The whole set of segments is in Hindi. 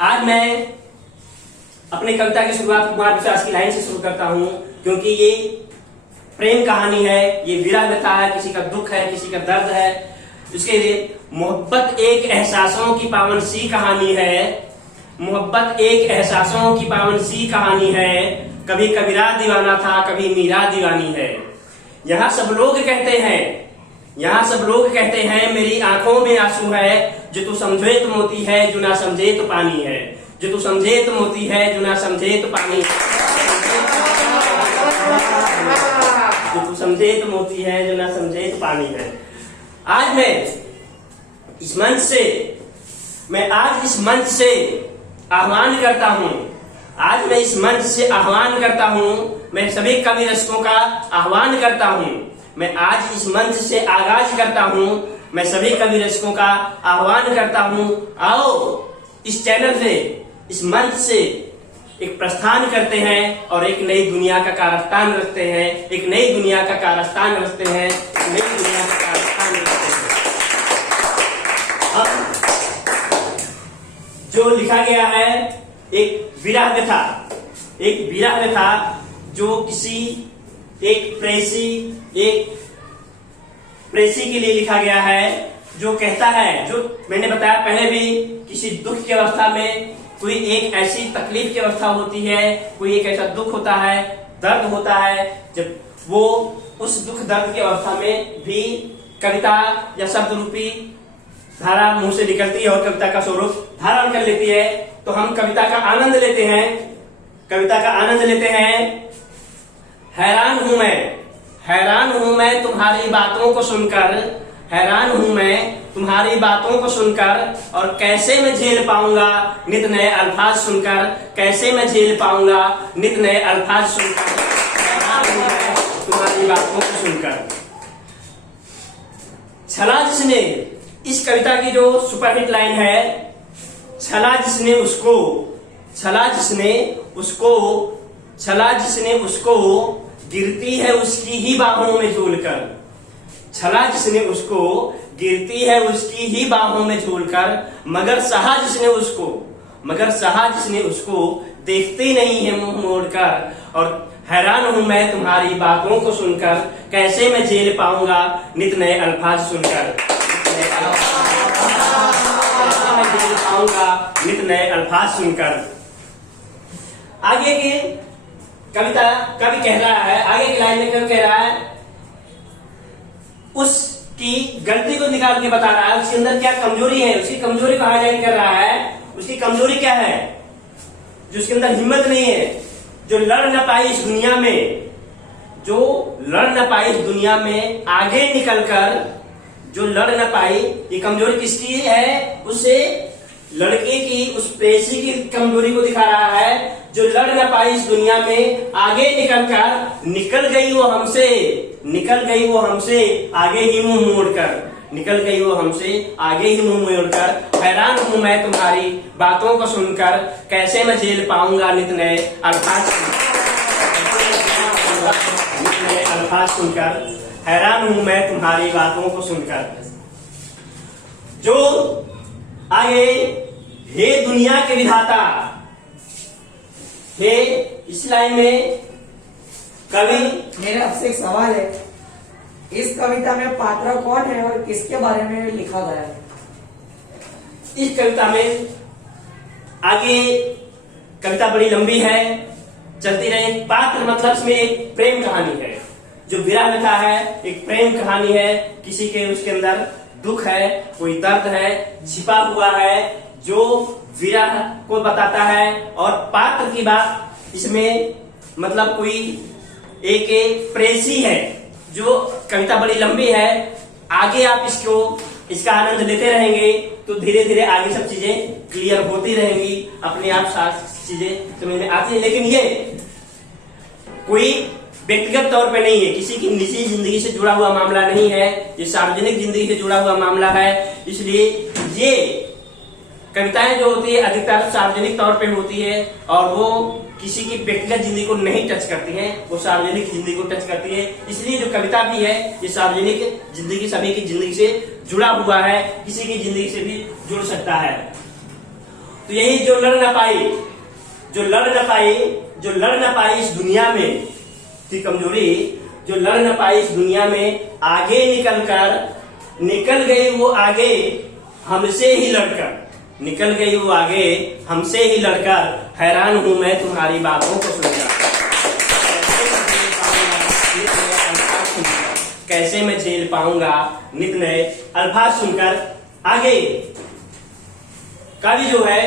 आज मैं अपनी कविता की शुरुआत कुमार विश्वास की लाइन से शुरू करता हूँ, क्योंकि ये प्रेम कहानी है, ये विरह व्यथा है, किसी का दुख है, किसी का दर्द है। इसके लिए मोहब्बत एक एहसासों की पावन सी कहानी है। मोहब्बत एक एहसासों की पावन सी कहानी है। कभी कबीरा दीवाना था, कभी मीरा दीवानी है। यहाँ सब लोग कहते हैं मेरी आंखों में आंसू है। जो तू समझे तो मोती है, जो ना समझे तो पानी है। जो तू समझे तो मोती है, जो ना समझे तो पानी है। जो तू समझे तो मोती है, जो ना समझे तो पानी है। आज इस मंच से आह्वान करता हूँ। आज मैं इस मंच से आह्वान करता हूँ। मैं सभी कवि रसिकों का आह्वान करता हूँ। मैं आज इस मंच से आगाज करता हूँ। मैं सभी कवि रसिकों का आह्वान करता हूँ। आओ इस चैनल से, इस मंच से एक प्रस्थान करते हैं और एक नई दुनिया का कारस्तान रचते हैं। एक नई दुनिया का कारस्तान रचते हैं। एक नई दुनिया का कारस्तान रचते हैं। अब जो लिखा गया है एक विरह व्यथा, जो किसी एक प्रेसी के लिए लिखा गया है। जो कहता है, जो मैंने बताया पहले भी, किसी दुख की अवस्था में कोई एक ऐसी तकलीफ की अवस्था होती है, कोई एक ऐसा दुख होता है, दर्द होता है, जब वो उस दुख दर्द की अवस्था में भी कविता या शब्द रूपी धारा मुंह से निकलती है और कविता का स्वरूप धारण कर लेती है, तो हम कविता का आनंद लेते हैं। हैरान हूं मैं तुम्हारी बातों को सुनकर। हैरान हूं मैं तुम्हारी बातों को सुनकर, और कैसे मैं झेल पाऊंगा नित नए अल्फाज सुनकर। कैसे मैं झेल पाऊंगा नित नए अल्फाज सुनकर। हैरान हूं मैं तुम्हारी बातों को सुनकर। छला जिसने, इस कविता की जो सुपरहिट लाइन है, छला जिसने उसको गिरती है उसकी ही बाहों में झूलकर। छला जिसने उसको गिरती है उसकी ही बाहों में झूलकर, मगर सहा जिसने उसको देखती नहीं है मुंह मोड़कर। और हैरान हूं मैं तुम्हारी बातों को सुनकर, कैसे मैं झेल पाऊंगा नित नए अल्फाज सुनकर। नित नए अल्फाज सुनकर। आगे की कविता कवि कह रहा है, आगे की लाइन में कवि कह रहा है, उसकी गलती को निकाल के बता रहा है, उसके अंदर क्या कमजोरी है, उसकी कमजोरी को हाईलाइट कर रहा है। उसकी कमजोरी क्या है? जो उसके अंदर हिम्मत नहीं है, जो लड़ न पाई इस दुनिया में आगे निकलकर, जो लड़ न पाई। ये कमजोरी किसकी है? उसे लड़के की, उस प्रेसी की कमजोरी को दिखा रहा है, जो लड़ न पाई इस दुनिया में आगे निकलकर। निकल गई वो हमसे आगे ही मुंह मोड़कर। हैरान हूं मैं तुम्हारी बातों को सुनकर, कैसे मैं झेल पाऊंगा नित नए अल्फाज सुनकर। हैरान हूं मैं तुम्हारी बातों को सुनकर। जो आगे, हे दुनिया के विधाता, हे, इस लाइन में कवि, मेरा आपसे एक सवाल है, इस कविता में पात्र कौन है और किसके बारे में लिखा गया है? इस कविता में आगे कविता बड़ी लंबी है, चलती रहे। पात्र मतलब इसमें एक प्रेम कहानी है, जो विरह व्यथा है, एक प्रेम कहानी है। किसी के उसके अंदर दुख है, कोई दर्द है, छिपा हुआ है, जो विरह को बताता है। और पात्र की बात इसमें मतलब कोई एक प्रेसी है। जो कविता बड़ी लंबी है, आगे आप इसका आनंद लेते रहेंगे तो धीरे धीरे आगे सब चीजें क्लियर होती रहेंगी, अपने आप सारी चीजें समझ में आती है। लेकिन ये कोई व्यक्तिगत तौर पे नहीं है, किसी की निजी जिंदगी से जुड़ा हुआ मामला नहीं है, ये सार्वजनिक जिंदगी से जुड़ा हुआ मामला है। इसलिए ये कविताएं जो होती है अधिकतर सार्वजनिक तौर पे होती है, और वो किसी की व्यक्तिगत जिंदगी को नहीं टच करती है, वो सार्वजनिक जिंदगी को टच करती है। इसलिए जो कविता भी है ये सार्वजनिक जिंदगी, सभी की जिंदगी से जुड़ा हुआ है, किसी की जिंदगी से भी जुड़ सकता है। तो यही जो लड़ ना पाई, जो लड़ ना पाई इस दुनिया में थी कमजोरी, जो लड़ ना पाई इस दुनिया में, आगे निकल गई वो आगे हमसे ही लड़कर, निकल गई वो आगे हमसे ही लड़कर, हैरान हूं मैं तुम्हारी बातों को सुनकर। कैसे मैं झेल पाऊंगा नित नए अल्फाज सुनकर। आगे कवि जो है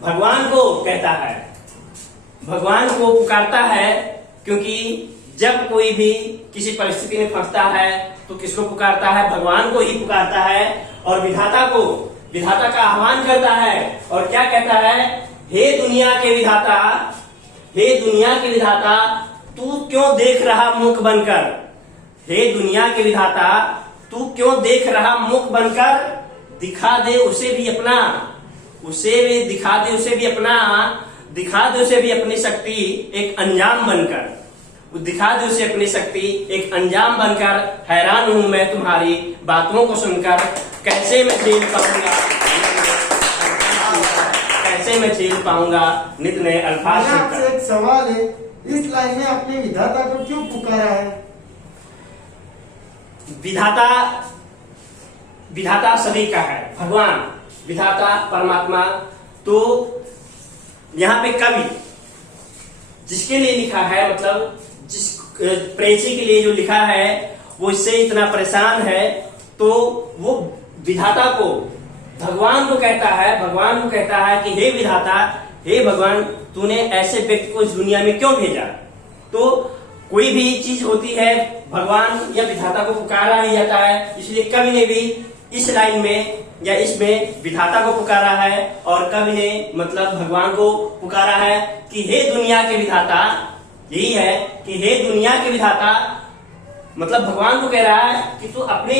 भगवान को कहता है, भगवान को पुकारता है, क्योंकि जब कोई भी किसी परिस्थिति में फंसता है तो किसको पुकारता है? भगवान को ही पुकारता है और विधाता का आह्वान करता है। और क्या कहता है? हे दुनिया के विधाता, हे दुनिया के विधाता, तू क्यों देख रहा मूक बनकर? हे दुनिया के विधाता, तू क्यों देख रहा मूक बनकर? दिखा दे उसे भी अपना, दिखा दे उसे भी अपनी शक्ति एक अंजाम बनकर, दिखा दे उसे अपनी शक्ति एक अंजाम बनकर। हैरान हूं मैं तुम्हारी बातों को सुनकर, कैसे मैं झेल पाऊंगा नित नए अल्फाज मेरा सुनकर। आपसे एक सवाल है, इस लाइन में अपने विधाता को क्यों पुकारा है? विधाता सभी का है, भगवान, विधाता, परमात्मा। तो यहाँ पे कवि जिसके लिए लिखा है, मतलब जिस प्रेसी के लिए जो लिखा है, वो इससे इतना परेशान है, तो वो विधाता को, भगवान को कहता है कि हे विधाता, हे भगवान, तूने ऐसे व्यक्ति को इस दुनिया में क्यों भेजा? तो कोई भी चीज होती है भगवान या विधाता को पुकारा ही जाता है, इसलिए कवि ने भी इस लाइन में या इसमें विधाता को पुकारा है, और कवि ने मतलब भगवान को पुकारा है कि हे दुनिया के विधाता। यही है कि हे दुनिया के विधाता, मतलब भगवान को कह रहा है कि तू अपने,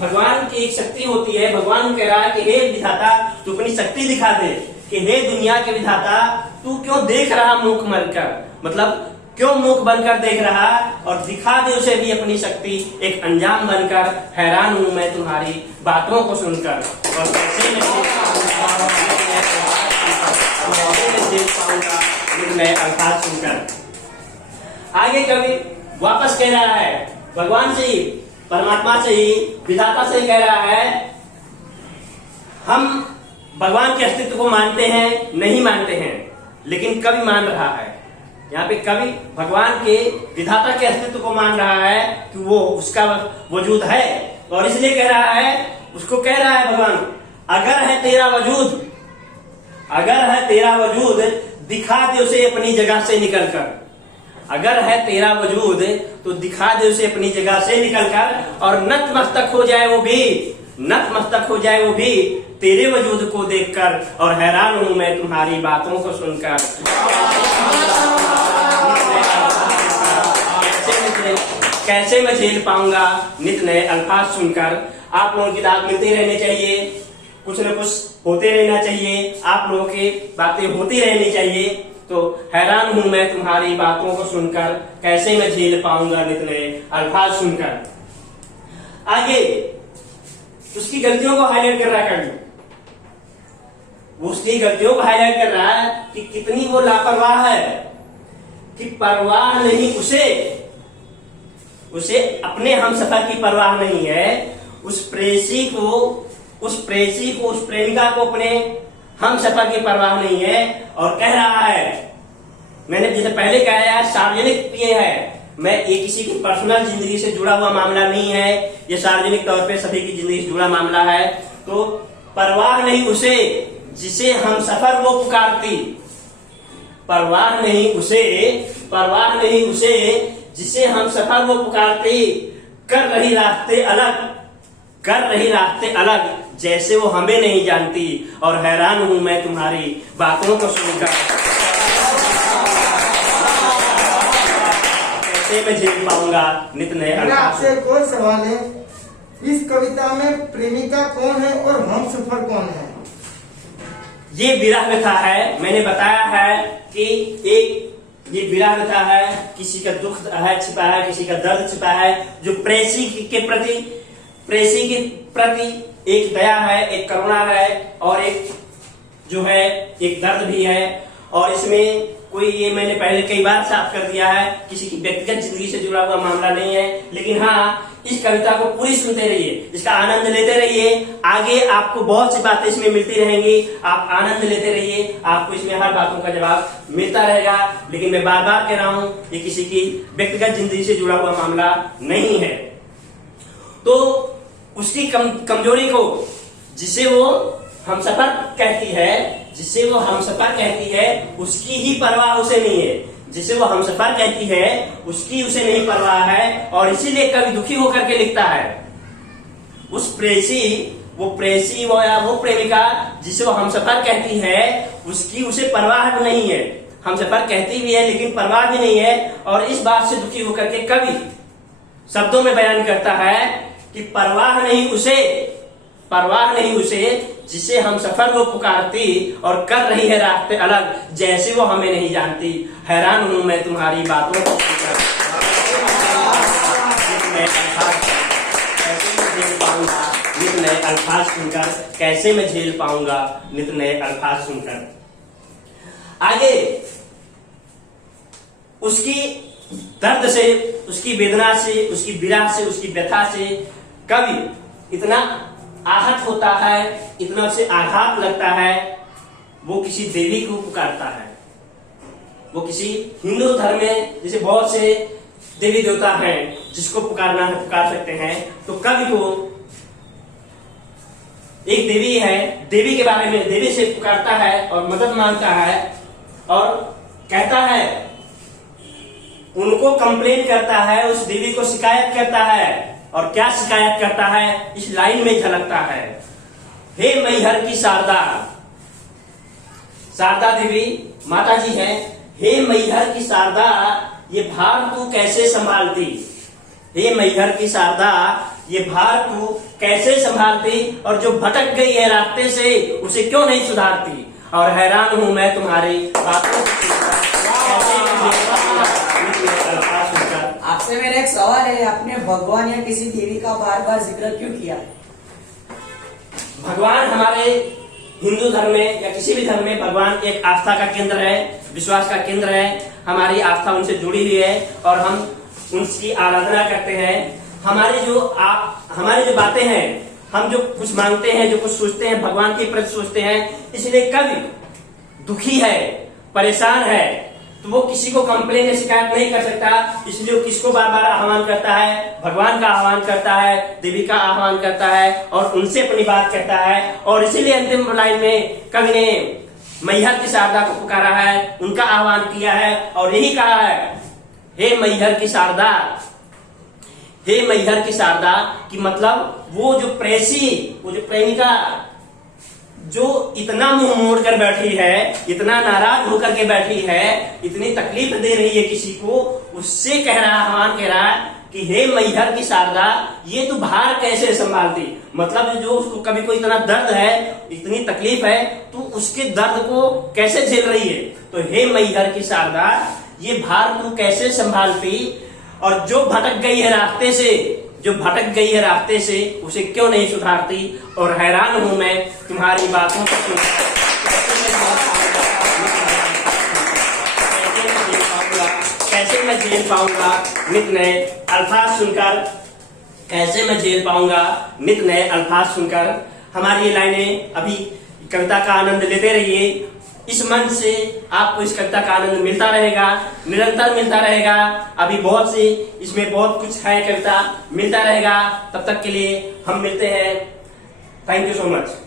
भगवान की एक शक्ति होती है, भगवान को कह रहा है कि हे विधाता, तू अपनी शक्ति दिखा दे, कि हे दुनिया के विधाता, तू क्यों देख रहा मूक बनकर, मतलब क्यों मूक बनकर देख रहा, और दिखा दे उसे भी अपनी शक्ति एक अंजाम बनकर। हैरान हूं मैं तुम्हारी बातों को सुनकर, और कैसे मैं देख पाऊंगा मैं अल्फाज सुनकर। आगे कवि वापस कह रहा है, भगवान से ही, परमात्मा से ही, विधाता से ही कह रहा है, हम भगवान के अस्तित्व को मानते हैं, नहीं मानते हैं, लेकिन कवि मान रहा है। यहाँ पे कवि भगवान के, विधाता के अस्तित्व को मान रहा है कि वो, उसका वजूद है, और इसलिए कह रहा है, उसको कह रहा है भगवान, अगर है तेरा वजूद, दिखा दे उसे अपनी जगह से निकलकर। अगर है तेरा वजूद तो दिखा दे उसे अपनी जगह से निकलकर, और नतमस्तक हो जाए वो भी तेरे वजूद को देखकर, और हैरान हूं मैं तुम्हारी बातों को सुनकर। कैसे मैं झेल पाऊंगा नित नए अल्फाज सुनकर। आप लोगों की दाद मिलते रहने चाहिए, कुछ न कुछ होते रहना चाहिए, आप लोगों की बातें होती रहनी चाहिए। तो हैरान हूं मैं तुम्हारी बातों को सुनकर, कैसे मैं झेल पाऊंगा नित नए अल्फाज सुनकर। आगे उसकी गलतियों को हाईलाइट कर रहा है कवि, उसकी गलतियों को हाईलाइट कर रहा है कि कितनी वो लापरवाह है, कि परवाह नहीं उसे अपने हमसफर की परवाह नहीं है, उस प्रेमिका को अपने हमसफर की परवाह नहीं है, और कह रहा है, मैंने जैसे पहले कहा है, सार्वजनिक ये है, मैं ये किसी की पर्सनल जिंदगी से जुड़ा हुआ मामला नहीं है, ये सार्वजनिक तौर पे सभी की जिंदगी से जुड़ा मामला है। तो परवाह नहीं उसे जिसे हमसफर वो पुकारती, परवाह नहीं उसे जिसे हमसफर वो पुकारती, कर रही रास्ते अलग जैसे वो हमें नहीं जानती, और हैरान हूं मैं तुम्हारी बातों को सुनकर। कैसे मैं झेल पाऊंगा नित नए मेरा अल्फाज। आपसे एक और सवाल है, इस कविता में प्रेमिका कौन है और हमसफर कौन है? ये विरह व्यथा है, मैंने बताया है कि ये विरह व्यथा है, किसी का दुख है छिपा है, किसी का दर्द छिपा है, जो प्रेसी के प्रति एक दया है, एक करुणा है, और एक जो है एक दर्द भी है, और इसमें कोई ये मैंने पहले कई बार साफ कर दिया है, किसी की व्यक्तिगत जिंदगी से जुड़ा हुआ मामला नहीं है। लेकिन हाँ, इस कविता को पूरी सुनते रहिए, इसका आनंद लेते रहिए, आगे आपको बहुत सी बातें इसमें मिलती रहेंगी, आप आनंद लेते रहिए, आपको इसमें हर बातों का जवाब मिलता रहेगा। लेकिन मैं बार बार कह रहा हूं, ये किसी की व्यक्तिगत जिंदगी से जुड़ा हुआ मामला नहीं है। तो उसकी कमजोरी को, जिसे वो हमसफर कहती है, जिसे वो हमसफर कहती है, उसकी ही परवाह उसे नहीं है। जिसे वो हमसफर कहती है, उसकी उसे नहीं परवाह है, और इसीलिए कवि दुखी होकर के लिखता है। उस प्रेसी, वो प्रेमिका जिसे वो हमसफर कहती है, उसकी उसे परवाह नहीं है। हमसफर कहती भी है लेकिन परवाह भी नहीं है, और इस बात से दुखी होकर के कवि शब्दों में बयान करता है कि परवाह नहीं उसे जिसे हम सफर वो पुकारती और कर रही है रास्ते अलग, जैसे वो हमें नहीं जानती। हैरान हूं मैं तुम्हारी बातों को सुनकर, नित नए अल्फाज सुनकर, कैसे मैं झेल पाऊंगा नित नए अल्फाज सुनकर। आगे उसकी दर्द से, उसकी वेदना से, उसकी विरह से, उसकी व्यथा से कवि इतना आहत होता है, इतना उसे आघात लगता है, वो किसी देवी को पुकारता है। वो किसी हिंदू धर्म में जैसे बहुत से देवी देवता हैं जिसको पुकार सकते हैं, तो कवि को एक देवी है, देवी के बारे में, देवी से पुकारता है और मदद मांगता है, और कहता है, उनको कंप्लेन करता है, उस देवी को शिकायत करता है। और क्या शिकायत करता है, इस लाइन में झलकता है। हे मैहर की शारदा, शारदा देवी माता जी हैं। हे मैहर की शारदा, ये भार तू कैसे संभालती। हे मैहर की शारदा, ये भार तू कैसे संभालती, और जो भटक गई है रास्ते से, उसे क्यों नहीं सुधारती। और हैरान हूं मैं तुम्हारी बातों आपसे मेरा एक सवाल है, आपने भगवान या किसी देवी का बार बार जिक्र क्यों किया? भगवान हमारे हिंदू धर्म में या किसी भी धर्म में भगवान एक आस्था का केंद्र है, विश्वास का केंद्र है। हमारी आस्था उनसे जुड़ी हुई है और हम उनकी आराधना करते हैं। हमारी जो बातें हैं, हम जो कुछ मांगते हैं, जो कुछ सोचते हैं, भगवान के प्रति सोचते हैं। इसलिए कवि दुखी है, परेशान है, तो वो किसी को कंप्लेन या शिकायत नहीं कर सकता। इसलिए वो किसको बार बार आह्वान करता है, भगवान का आह्वान करता है, देवी का आह्वान करता है, और उनसे अपनी बात कहता है। और इसीलिए अंतिम लाइन में कवि ने मैहर की शारदा को पुकारा है, उनका आह्वान किया है, और यही कहा है, हे मैहर की शारदा, हे मैहर की शारदा, कि मतलब वो जो प्रेमिका जो इतना मुंह मोड़ कर बैठी है, इतना नाराज होकर के बैठी है, इतनी तकलीफ दे रही है किसी को, उससे कह रहा, आह्वान कह रहा है कि हे मैहर की शारदा, ये तू भार कैसे संभालती। मतलब जो उसको कभी को इतना दर्द है, इतनी तकलीफ है, तू उसके दर्द को कैसे झेल रही है। तो हे मैहर की शारदा, ये भार तू कैसे संभालती, और जो भटक गई है रास्ते से, उसे क्यों नहीं सुधारती। और हैरान हूं मैं तुम्हारी बातों को सुनकर, कैसे मैं झेल पाऊंगा नित नए अल्फाज सुनकर, कैसे मैं झेल पाऊंगा नित नए अल्फाज सुनकर। हमारी ये लाइनें, अभी कविता का आनंद लेते रहिए। इस मंच से आपको इस कविता का आनंद मिलता रहेगा, निरंतर मिलता रहेगा। अभी बहुत सी इसमें बहुत कुछ है, कविता मिलता रहेगा। तब तक के लिए हम मिलते हैं। Thank you so much.